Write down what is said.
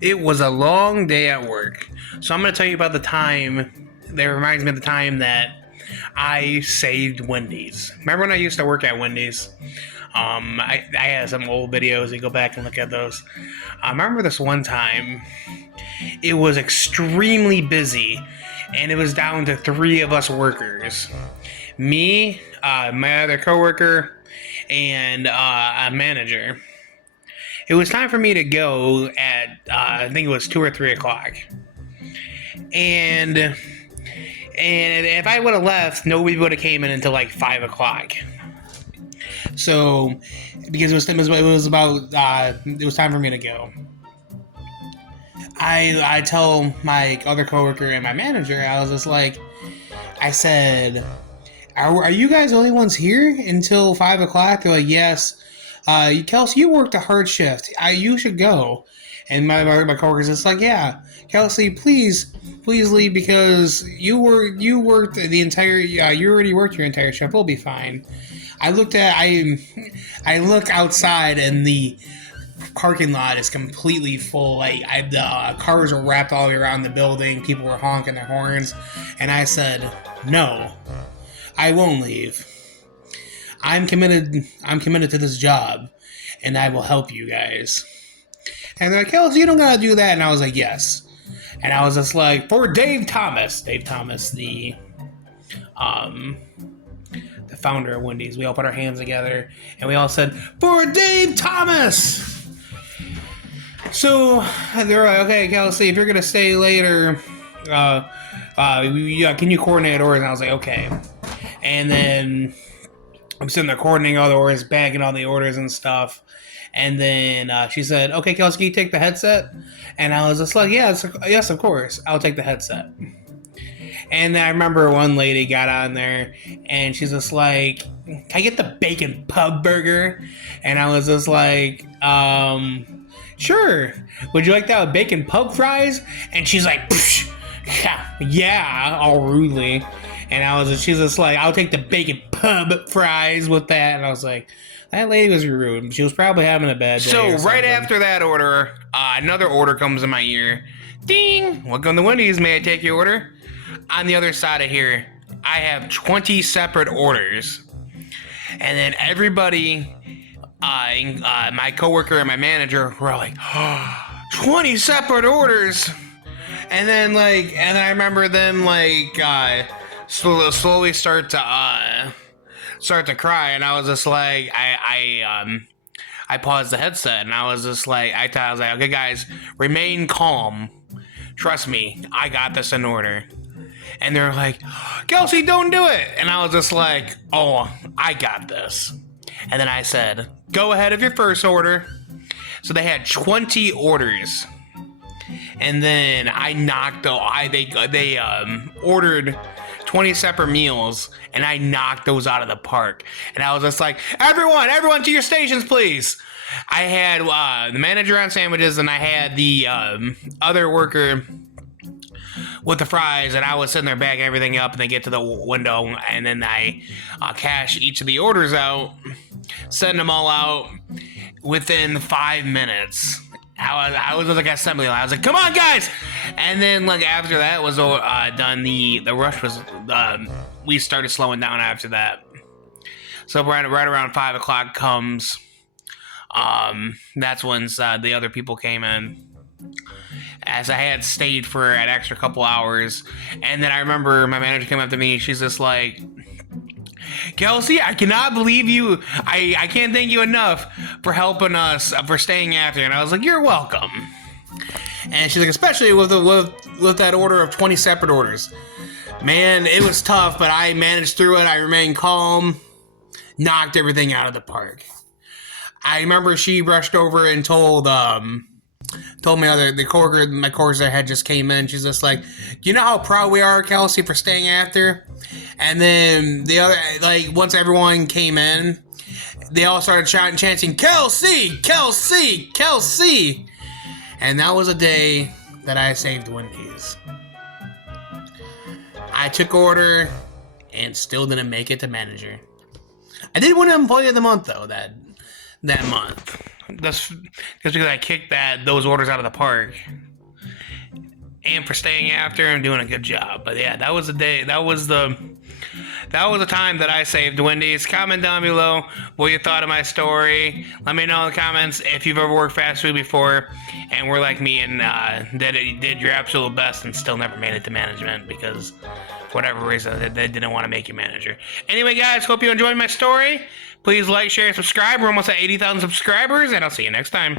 It was a long day at work. So I'm going to tell you about the time that reminds me of the time that I saved Wendy's. Remember when I used to work at Wendy's? I had some old videos. You go back and look at those. I remember this one time. It was extremely busy, and it was down to three of us workers. Me, my other coworker, and a manager. It was time for me to go at I think it was 2 or 3 o'clock, and if I would have left, nobody would have came in until like 5 o'clock. So because it was time for me to go. I tell my other coworker and my manager, I was just like, I said, are you guys the only ones here until 5 o'clock? They're like, yes. Kelsey, you worked a hard shift. You should go. And my coworker's just like, yeah, Kelsey, please leave because you worked the entire you already worked your entire shift. We'll be fine. I look outside and the parking lot is completely full. The cars are wrapped all the way around the building. People were honking their horns, and I said, no, I won't leave. I'm committed to this job, and I will help you guys. And they're like, Kelsey, you don't gotta do that. And I was like, yes. And I was just like, for Dave Thomas, the founder of Wendy's. We all put our hands together, and we all said, for Dave Thomas. So they're like, okay, Kelsey, if you're gonna stay later, can you coordinate orders? And I was like, okay. And then I'm sitting there coordinating all the orders, bagging all the orders and stuff. And then she said, okay, Kelsey, can you take the headset? And I was just like, yes, of course. I'll take the headset. And then I remember one lady got on there, and she's just like, can I get the bacon pub burger? And I was just like, sure. Would you like that with bacon pub fries? And she's like, yeah, all rudely. And she's just like, I'll take the bacon pub fries with that. And I was like, that lady was rude. She was probably having a bad day. So right after that order, another order comes in my ear. Ding! Welcome to Wendy's. May I take your order? On the other side of here, I have 20 separate orders. And then everybody, my coworker and my manager were like, 20 separate orders. And then I remember them slowly start to cry, and I was just like, I paused the headset, and I was just like, I was like, okay, guys, remain calm. Trust me, I got this in order. And they're like, Kelsey, don't do it. And I was just like, oh, I got this. And then I said, go ahead of your first order. So they had 20 orders. And then I they ordered 20 separate meals, and I knocked those out of the park. And I was just like, everyone to your stations, please. I had the manager on sandwiches, and I had the other worker with the fries, and I was sitting there bagging everything up, and they get to the window, and then I cash each of the orders out, send them all out within 5 minutes. I was like assembly line. I was like, come on, guys! And then after that was done, the rush was we started slowing down after that. So right around 5 o'clock comes. That's when the other people came in. As I had stayed for an extra couple hours, and then I remember my manager came up to me. She's just like, Kelsey, I cannot believe you. I can't thank you enough for helping us, for staying after. And I was like, you're welcome. And she's like, especially with that order of 20 separate orders. Man, it was tough, but I managed through it. I remained calm, knocked everything out of the park. I remember she rushed over and told my coworker that had just came in. She's just like, you know how proud we are, Kelsey, for staying after? And then the other, once everyone came in, they all started chanting, Kelsey, Kelsey, Kelsey. And that was a day that I saved Wendy's. I took order and still didn't make it to manager. I did win Employee of the Month, though, that month. That's just because I kicked those orders out of the park. And for staying after and doing a good job. But yeah, that was the day. That was the time that I saved Wendy's. Comment down below what you thought of my story. Let me know in the comments if you've ever worked fast food before and were like me and did your absolute best and still never made it to management because for whatever reason they didn't want to make you manager. Anyway, guys, hope you enjoyed my story. Please like, share, and subscribe. We're almost at 80,000 subscribers, and I'll see you next time.